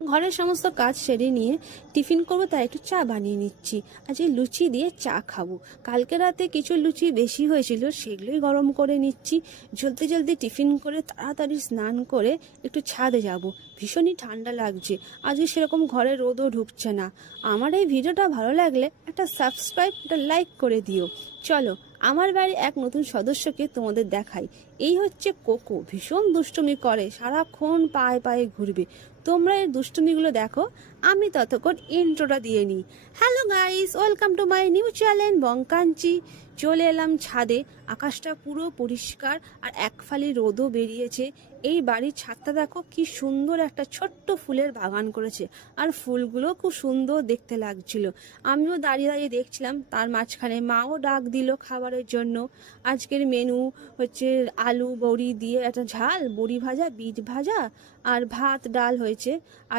ঘরের সমস্ত কাজ সেরে নিয়ে টিফিন করবো, তাই একটু চা বানিয়ে নিচ্ছি। আজকে লুচি দিয়ে চা খাবো। কালকে রাতে কিছু লুচি বেশি হয়েছিল, সেগুলোই গরম করে নিচ্ছি। জলদি জলদি টিফিন করে তাড়াতাড়ি স্নান করে একটু ছাদে যাব। ভীষণই ঠান্ডা লাগছে, আজকে সেরকম ঘরে রোদও ঢুকছে না। আমার এই ভিডিওটা ভালো লাগলে একটা সাবস্ক্রাইব, একটা লাইক করে দিও। চলো আমার বাড়ির এক নতুন সদস্যকে তোমাদের দেখাই। এই হচ্ছে কোকো, ভীষণ দুষ্টুমি করে, সারাক্ষণ পায়ে পায়ে ঘুরবে। তোমরা এর দুষ্টুমিগুলো দেখো, আমি ততক্ষণ ইন্ট্রোটা দিয়ে নিই। Hello guys, welcome to my new channel বঙ্কাঞ্চি। চলে এলাম ছাদে। আকাশটা পুরো পরিষ্কার আর এক ফালি রোদও বেরিয়েছে। এই বাড়ির ছাদটা দেখো কি সুন্দর, একটা ছোট্ট ফুলের বাগান করেছে, আর ফুলগুলো খুব সুন্দর দেখতে লাগছিল। আমিও দাঁড়িয়ে দাঁড়িয়ে দেখছিলাম, তার মাঝখানে মাও ডাক দিল খাবারের জন্য। আজকের মেনু হচ্ছে আলু বড়ি দিয়ে একটা ঝাল, বড়ি ভাজা, বিট ভাজা আর ভাত ডাল হয়েছে। আর